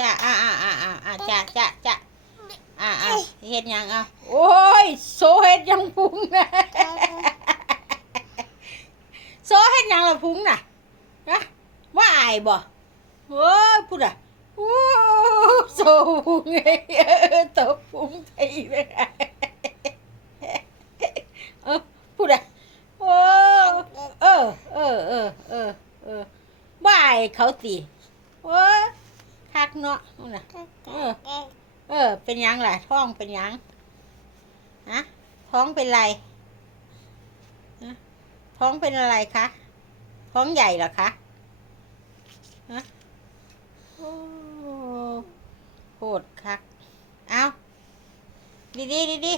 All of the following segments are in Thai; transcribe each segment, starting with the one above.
จ้ะอ่าอ่าอ่าอ่าอ่าจ้ะจ้ะจ้ะอ่าอ่าเฮ็ดหยังอะโอ้ยโซเฮ็ดหยังพุงนะโซเฮ็ดหยังละพุงน่ะนะว่าอายบ่โอ้ยพูดอะโอ้โซพุงไงเออตบพุงไทยเลยเออพูดอะโอ้เออเออเออเออเออว่าอายเขาตีโอ้ ยทักเนาะนู่นน่ะเออ เออ เป็นหยังล่ะท้องเป็นหยังฮะท้องเป็นไรฮะท้องเป็นอะไรคะท้องใหญ่เหรอคะฮะโอ้โหดคัก เอาดีดีดีดี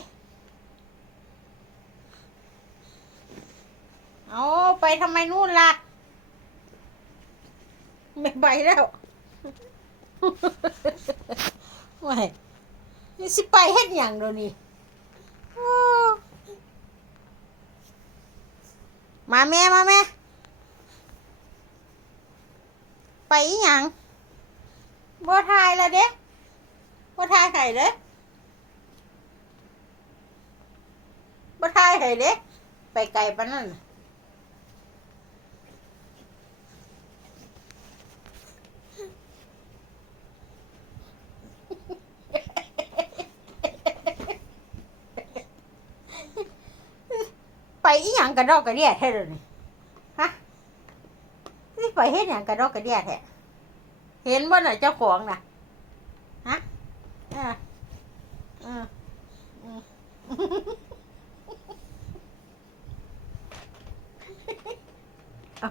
เอาไปทำไมนู่นล่ะ ไม่ไปแล้ว ไม่นี่สิไปเฮ็ดหยังเดี๋ยวนี้มาแม่มาแม่ ไปอีหยังบ่ทายละเด้บ่ทายไห้เด้บ่ทายไห้เด้ไปไกลปานนั้น ไปอีหยังกระดอกกระเดียแท้เดี๋ยนี้ฮะนี่ไปเฮ็ดหยังกระดอกกระเดียแท้เห็นบ่น่ะเจ้าของน่ะฮะอ่าอ่าอืมเอา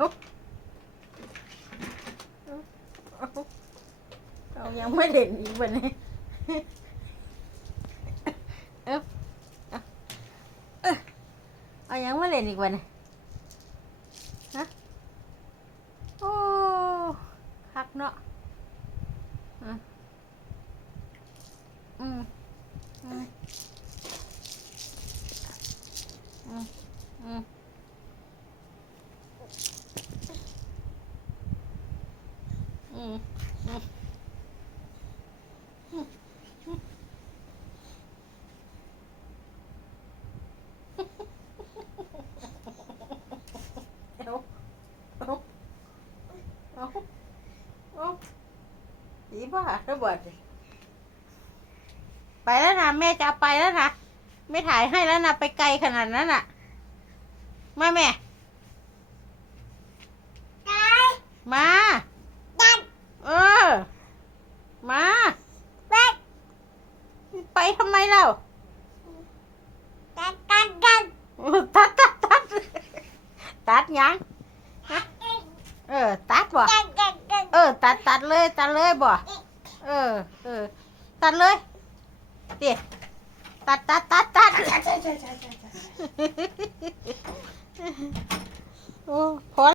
เอาเอาเอายังไม่เด่นอีกวันนี้เอาเอาเอาเอายังไม่เล่นอีกวันนี้ฮะโอ้คักเนาะอืมอืมอืมอืมอืมอืมอืมเอาเอา เอาเอาดีป่ะระเบิดดิไปแล้วนะแม่จะเอาไปแล้วนะไม่ถ่ายให้แล้วนะไปไกลขนาดนั้นน่ะมาแม่มาเออ มาไปทำไมเล่าตัดตัดตัดตัดตัดหยังฮะเออ ตัดบ่เออ ตัดตัดเลยตัดเลยบ่เออเออตัดเลยเดี๋ยตัดตัดตัดตัดโอ้พอ